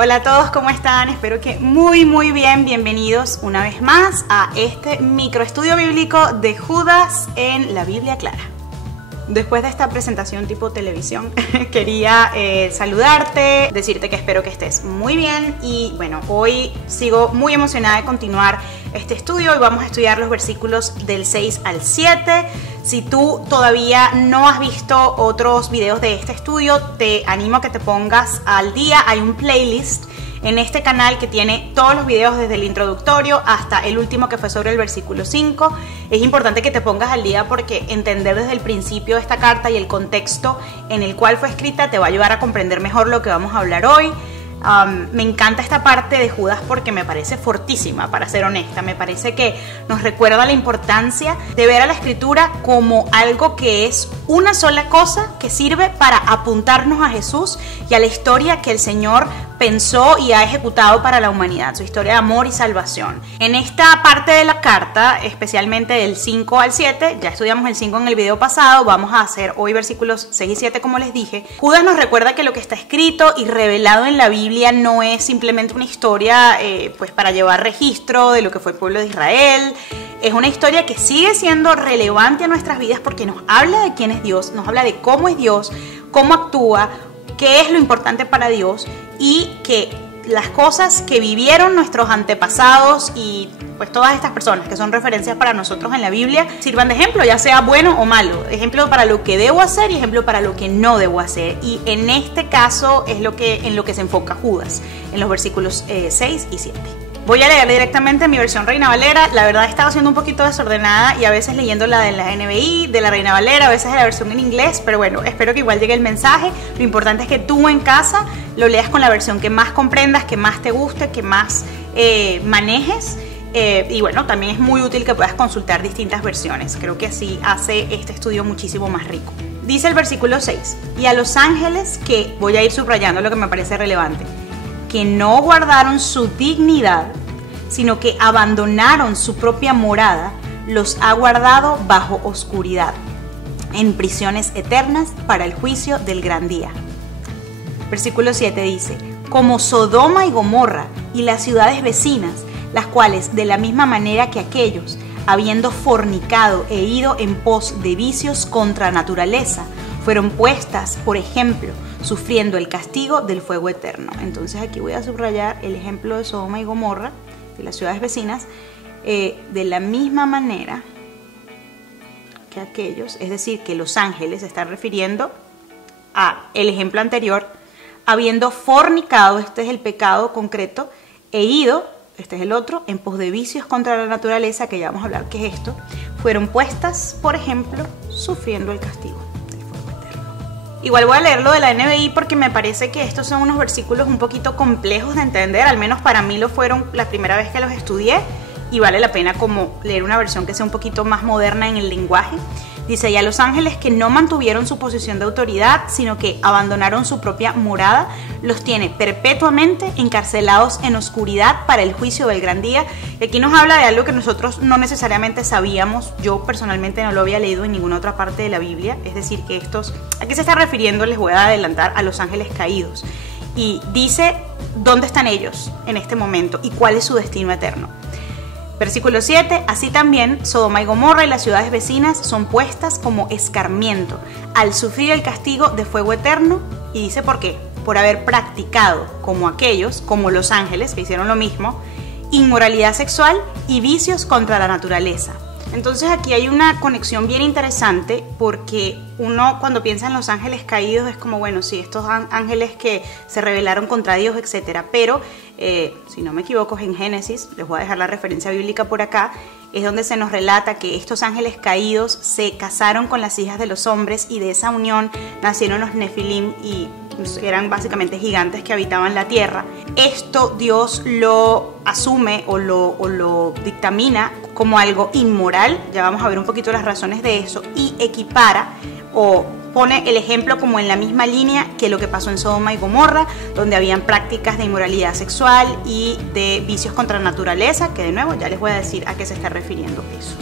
Hola a todos, ¿cómo están? Espero que muy bien. Bienvenidos una vez más a este microestudio bíblico de Judas en la Biblia Clara. Después de esta presentación tipo televisión, quería saludarte, decirte que espero que estés muy bien y bueno, hoy sigo muy emocionada de continuar este estudio y vamos a estudiar los versículos del 6 al 7. Si tú todavía no has visto otros videos de este estudio, te animo a que te pongas al día. Hay un playlist en este canal que tiene todos los videos desde el introductorio hasta el último que fue sobre el versículo 5. Es importante que te pongas al día porque entender desde el principio esta carta y el contexto en el cual fue escrita te va a ayudar a comprender mejor lo que vamos a hablar hoy. Me encanta esta parte de Judas porque me parece fortísima, para ser honesta. Me parece que nos recuerda la importancia de ver a la escritura como algo que es una sola cosa que sirve para apuntarnos a Jesús y a la historia que el Señor pensó y ha ejecutado para la humanidad, su historia de amor y salvación. En esta parte de la carta, especialmente del 5 al 7, ya estudiamos el 5 en el video pasado, vamos a hacer hoy versículos 6 y 7 como les dije. Judas nos recuerda que lo que está escrito y revelado en la Biblia no es simplemente una historia pues para llevar registro de lo que fue el pueblo de Israel. Es una historia que sigue siendo relevante a nuestras vidas porque nos habla de quién es Dios, nos habla de cómo es Dios, cómo actúa, qué es lo importante para Dios y que las cosas que vivieron nuestros antepasados y pues todas estas personas que son referencias para nosotros en la Biblia sirvan de ejemplo, ya sea bueno o malo, ejemplo para lo que debo hacer y ejemplo para lo que no debo hacer. Y en este caso es en lo que se enfoca Judas, en los versículos 6 y 7. Voy a leer directamente mi versión Reina Valera. La verdad he estado siendo un poquito desordenada y a veces leyendo la de la NBI, de la Reina Valera, a veces de la versión en inglés, pero bueno, espero que igual llegue el mensaje. Lo importante es que tú en casa lo leas con la versión que más comprendas, que más te guste, que más manejes. Y bueno, también es muy útil que puedas consultar distintas versiones. Creo que así hace este estudio muchísimo más rico. Dice el versículo 6, y a los ángeles que, voy a ir subrayando lo que me parece relevante, que no guardaron su dignidad, sino que abandonaron su propia morada, los ha guardado bajo oscuridad, en prisiones eternas para el juicio del gran día. Versículo 7 dice, como Sodoma y Gomorra y las ciudades vecinas, las cuales de la misma manera que aquellos, habiendo fornicado e ido en pos de vicios contra naturaleza, fueron puestas, por ejemplo, sufriendo el castigo del fuego eterno. Entonces aquí voy a subrayar el ejemplo de Sodoma y Gomorra, de las ciudades vecinas, de la misma manera que aquellos, es decir, que los ángeles se están refiriendo a el ejemplo anterior, habiendo fornicado, este es el pecado concreto, e ido, este es el otro, en pos de vicios contra la naturaleza, que ya vamos a hablar qué es esto, fueron puestas, por ejemplo, sufriendo el castigo. Igual voy a leer lo de la NBI porque me parece que estos son unos versículos un poquito complejos de entender, al menos para mí lo fueron la primera vez que los estudié y vale la pena como leer una versión que sea un poquito más moderna en el lenguaje. Dice, y a los ángeles que no mantuvieron su posición de autoridad, sino que abandonaron su propia morada, los tiene perpetuamente encarcelados en oscuridad para el juicio del gran día. Y aquí nos habla de algo que nosotros no necesariamente sabíamos. Yo personalmente no lo había leído en ninguna otra parte de la Biblia. Es decir, que aquí se está refiriendo, les voy a adelantar, a los ángeles caídos. Y dice dónde están ellos en este momento y cuál es su destino eterno. Versículo 7, así también Sodoma y Gomorra y las ciudades vecinas son puestas como escarmiento al sufrir el castigo de fuego eterno. Y dice por qué, por haber practicado como aquellos, como los ángeles que hicieron lo mismo, inmoralidad sexual y vicios contra la naturaleza. Entonces aquí hay una conexión bien interesante porque uno cuando piensa en los ángeles caídos es como, bueno, sí, estos ángeles que se rebelaron contra Dios, etc. Pero, si no me equivoco, en Génesis, les voy a dejar la referencia bíblica por acá, es donde se nos relata que estos ángeles caídos se casaron con las hijas de los hombres y de esa unión nacieron los Nefilim y eran básicamente gigantes que habitaban la tierra. Esto Dios lo asume o lo dictamina como algo inmoral, ya vamos a ver un poquito las razones de eso, y equipara o pone el ejemplo como en la misma línea que lo que pasó en Sodoma y Gomorra, donde habían prácticas de inmoralidad sexual y de vicios contra la naturaleza, que de nuevo ya les voy a decir a qué se está refiriendo eso.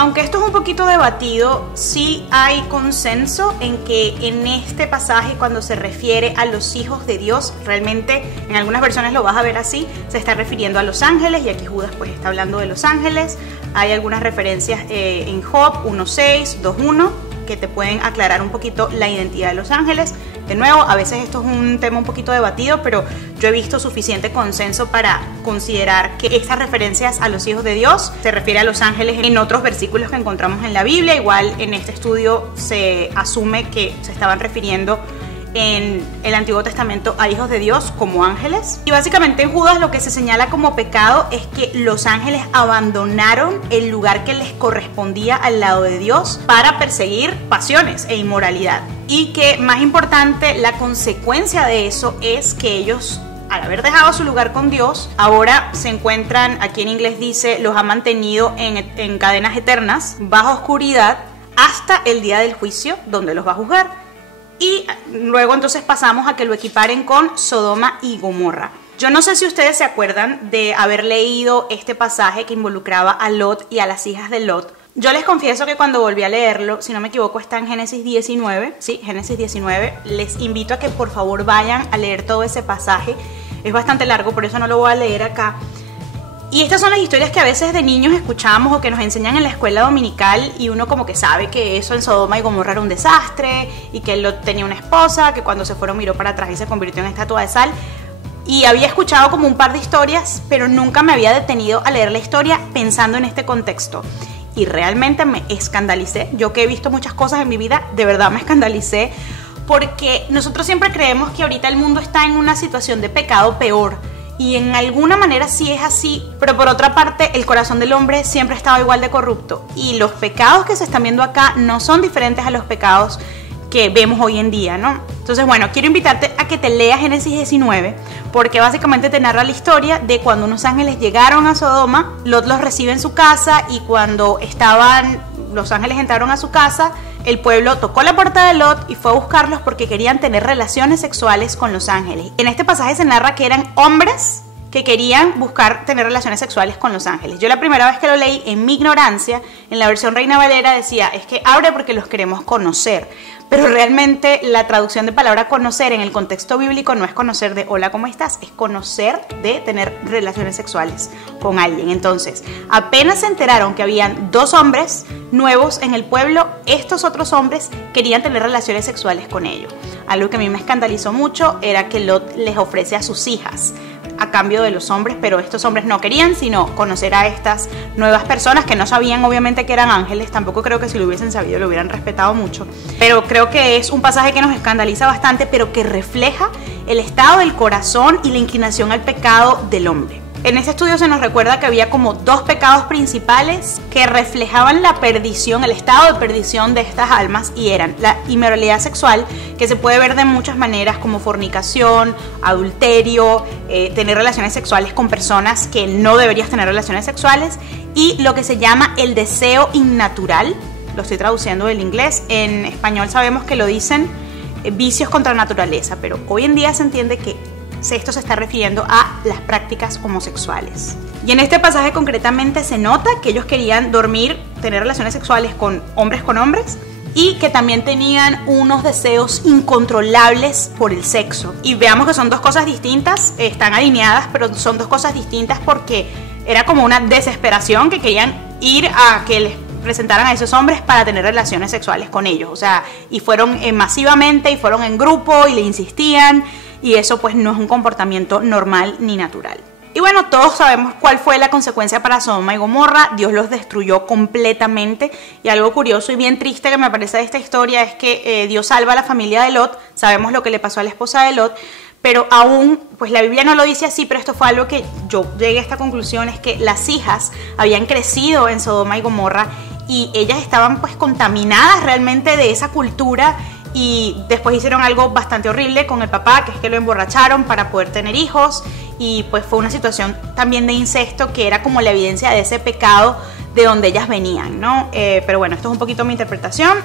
Aunque esto es un poquito debatido, sí hay consenso en que en este pasaje, cuando se refiere a los hijos de Dios, realmente en algunas versiones lo vas a ver así, se está refiriendo a los ángeles, y aquí Judas pues está hablando de los ángeles. Hay algunas referencias en Job 1:6, 2:1, que te pueden aclarar un poquito la identidad de los ángeles. De nuevo, a veces esto es un tema un poquito debatido, pero yo he visto suficiente consenso para considerar que estas referencias a los hijos de Dios se refiere a los ángeles en otros versículos que encontramos en la Biblia. Igual en este estudio se asume que se estaban refiriendo en el Antiguo Testamento a hijos de Dios como ángeles. Y básicamente en Judas lo que se señala como pecado es que los ángeles abandonaron el lugar que les correspondía al lado de Dios para perseguir pasiones e inmoralidad. Y que, más importante, la consecuencia de eso es que ellos, al haber dejado su lugar con Dios, ahora se encuentran, aquí en inglés dice, los ha mantenido en cadenas eternas, bajo oscuridad, hasta el día del juicio, donde los va a juzgar. Y luego entonces pasamos a que lo equiparen con Sodoma y Gomorra. Yo no sé si ustedes se acuerdan de haber leído este pasaje que involucraba a Lot y a las hijas de Lot. Yo les confieso que cuando volví a leerlo, si no me equivoco está en Génesis 19, sí, Génesis 19, les invito a que por favor vayan a leer todo ese pasaje. Es bastante largo, por eso no lo voy a leer acá. Y estas son las historias que a veces de niños escuchamos o que nos enseñan en la escuela dominical, y uno como que sabe que eso en Sodoma y Gomorra era un desastre y que él tenía una esposa que cuando se fueron miró para atrás y se convirtió en estatua de sal. Y había escuchado como un par de historias, pero nunca me había detenido a leer la historia pensando en este contexto. Y realmente me escandalicé. Yo que he visto muchas cosas en mi vida, de verdad me escandalicé, porque nosotros siempre creemos que ahorita el mundo está en una situación de pecado peor. Y en alguna manera sí es así, pero por otra parte el corazón del hombre siempre ha estado igual de corrupto. Y los pecados que se están viendo acá no son diferentes a los pecados que vemos hoy en día, ¿no? Entonces, bueno, quiero invitarte a que te leas Génesis 19, porque básicamente te narra la historia de cuando unos ángeles llegaron a Sodoma, Lot los recibe en su casa, y cuando los ángeles entraron a su casa, el pueblo tocó la puerta de Lot y fue a buscarlos porque querían tener relaciones sexuales con los ángeles. En este pasaje se narra que eran hombres que querían tener relaciones sexuales con los ángeles. Yo la primera vez que lo leí, en mi ignorancia, en la versión Reina Valera decía, es que abre porque los queremos conocer. Pero realmente la traducción de palabra conocer en el contexto bíblico no es conocer de hola, ¿cómo estás? Es conocer de tener relaciones sexuales con alguien. Entonces, apenas se enteraron que habían dos hombres nuevos en el pueblo, estos otros hombres querían tener relaciones sexuales con ellos. Algo que a mí me escandalizó mucho era que Lot les ofrece a sus hijas a cambio de los hombres, pero estos hombres no querían sino conocer a estas nuevas personas que no sabían obviamente que eran ángeles. Tampoco creo que si lo hubiesen sabido lo hubieran respetado mucho, pero creo que es un pasaje que nos escandaliza bastante, pero que refleja el estado del corazón y la inclinación al pecado del hombre. En este estudio se nos recuerda que había como dos pecados principales que reflejaban la perdición, el estado de perdición de estas almas, y eran la inmoralidad sexual, que se puede ver de muchas maneras como fornicación, adulterio, tener relaciones sexuales con personas que no deberías tener relaciones sexuales, y lo que se llama el deseo innatural, lo estoy traduciendo del inglés, en español sabemos que lo dicen vicios contra la naturaleza, pero hoy en día se entiende que esto se está refiriendo a las prácticas homosexuales. Y en este pasaje concretamente se nota que ellos querían tener relaciones sexuales con hombres, y que también tenían unos deseos incontrolables por el sexo. Y veamos que son dos cosas distintas, están alineadas, pero son dos cosas distintas porque era como una desesperación que querían ir a que les presentaran a esos hombres para tener relaciones sexuales con ellos. O sea, y fueron masivamente, y fueron en grupo, y le insistían. Y eso pues no es un comportamiento normal ni natural. Y bueno, todos sabemos cuál fue la consecuencia para Sodoma y Gomorra. Dios los destruyó completamente. Y algo curioso y bien triste que me parece de esta historia es que Dios salva a la familia de Lot. Sabemos lo que le pasó a la esposa de Lot, pero aún, pues la Biblia no lo dice así, pero esto fue algo que yo llegué a esta conclusión, es que las hijas habían crecido en Sodoma y Gomorra y ellas estaban pues contaminadas realmente de esa cultura. Y después hicieron algo bastante horrible con el papá, que es que lo emborracharon para poder tener hijos, y pues fue una situación también de incesto que era como la evidencia de ese pecado de donde ellas venían, ¿no? Pero bueno, esto es un poquito mi interpretación.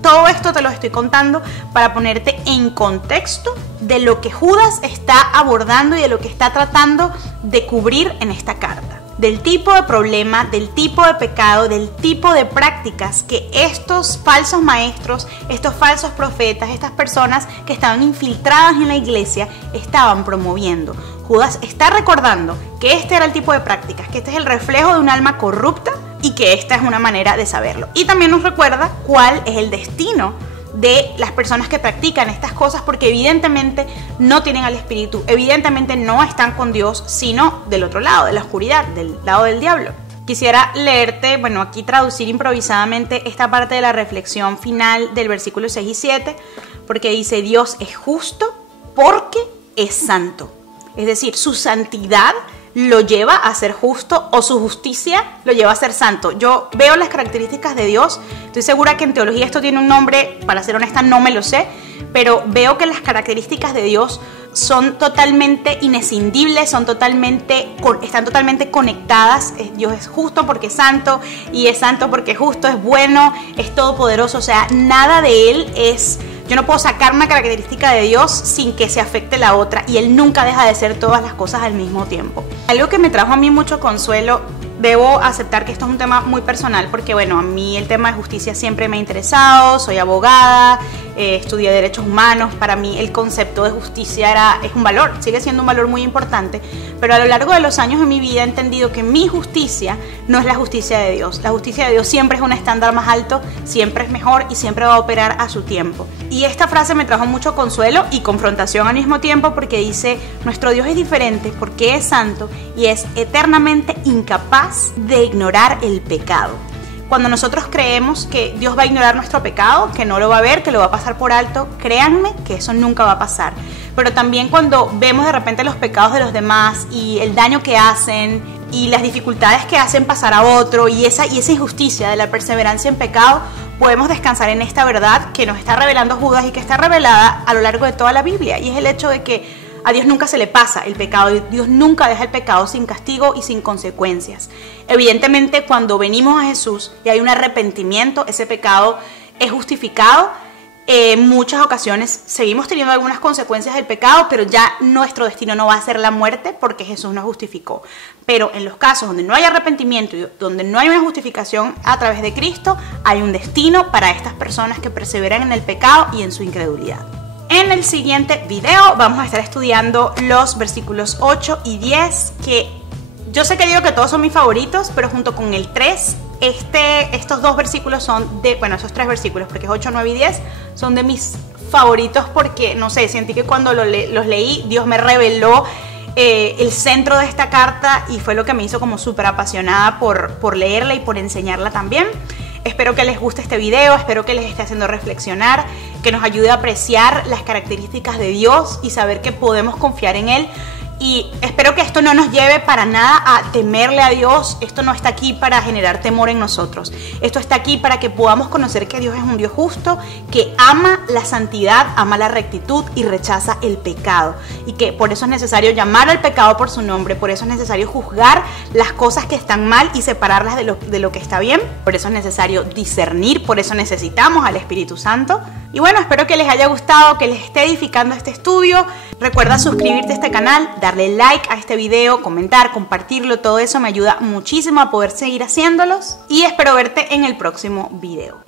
Todo esto te lo estoy contando para ponerte en contexto de lo que Judas está abordando y de lo que está tratando de cubrir en esta carta. del tipo de problema, del tipo de pecado, del tipo de prácticas que estos falsos maestros, estos falsos profetas, estas personas que estaban infiltradas en la iglesia estaban promoviendo. Judas está recordando que este era el tipo de prácticas, que este es el reflejo de un alma corrupta y que esta es una manera de saberlo. Y también nos recuerda cuál es el destino de las personas que practican estas cosas, porque evidentemente no tienen al Espíritu, evidentemente no están con Dios, sino del otro lado, de la oscuridad, del lado del diablo. Quisiera leerte, bueno, aquí traducir improvisadamente esta parte de la reflexión final del versículo 6 y 7, porque dice: Dios es justo porque es santo. Es decir, su santidad lo lleva a ser justo, o su justicia lo lleva a ser santo. Yo veo las características de Dios, estoy segura que en teología esto tiene un nombre, para ser honesta no me lo sé, pero veo que las características de Dios son totalmente inescindibles, están totalmente conectadas. Dios es justo porque es santo, y es santo porque es justo, es bueno, es todopoderoso. O sea, nada de Él es... Yo no puedo sacar una característica de Dios sin que se afecte la otra, y Él nunca deja de ser todas las cosas al mismo tiempo. Algo que me trajo a mí mucho consuelo, debo aceptar que esto es un tema muy personal, porque bueno, a mí el tema de justicia siempre me ha interesado, soy abogada, estudié derechos humanos. Para mí el concepto de justicia es un valor, sigue siendo un valor muy importante, pero a lo largo de los años de mi vida he entendido que mi justicia no es la justicia de Dios. La justicia de Dios siempre es un estándar más alto, siempre es mejor y siempre va a operar a su tiempo. Y esta frase me trajo mucho consuelo y confrontación al mismo tiempo, porque dice: nuestro Dios es diferente porque es santo y es eternamente incapaz de ignorar el pecado. Cuando nosotros creemos que Dios va a ignorar nuestro pecado, que no lo va a ver, que lo va a pasar por alto, créanme que eso nunca va a pasar. Pero también cuando vemos de repente los pecados de los demás y el daño que hacen y las dificultades que hacen pasar a otro, y esa injusticia de la perseverancia en pecado, podemos descansar en esta verdad que nos está revelando Judas y que está revelada a lo largo de toda la Biblia, y es el hecho de que a Dios nunca se le pasa el pecado, Dios nunca deja el pecado sin castigo y sin consecuencias. Evidentemente, cuando venimos a Jesús y hay un arrepentimiento, ese pecado es justificado. En muchas ocasiones seguimos teniendo algunas consecuencias del pecado, pero ya nuestro destino no va a ser la muerte porque Jesús nos justificó. Pero en los casos donde no hay arrepentimiento y donde no hay una justificación a través de Cristo, hay un destino para estas personas que perseveran en el pecado y en su incredulidad. En el siguiente video vamos a estar estudiando los versículos 8 y 10, que yo sé que digo que todos son mis favoritos, pero junto con el 3, estos dos versículos son esos 3 versículos, porque es 8, 9 y 10, son de mis favoritos porque, no sé, sentí que cuando los leí, Dios me reveló el centro de esta carta, y fue lo que me hizo como súper apasionada por leerla y por enseñarla también. Espero que les guste este video, espero que les esté haciendo reflexionar, que nos ayude a apreciar las características de Dios y saber que podemos confiar en Él. Y espero que esto no nos lleve para nada a temerle a Dios. Esto no está aquí para generar temor en nosotros. Esto está aquí para que podamos conocer que Dios es un Dios justo, que ama la santidad, ama la rectitud y rechaza el pecado. Y que por eso es necesario llamar al pecado por su nombre, por eso es necesario juzgar las cosas que están mal y separarlas de lo que está bien. Por eso es necesario discernir, por eso necesitamos al Espíritu Santo. Y bueno, espero que les haya gustado, que les esté edificando este estudio. Recuerda suscribirte a este canal, darle like a este video, comentar, compartirlo, todo eso me ayuda muchísimo a poder seguir haciéndolos, y espero verte en el próximo video.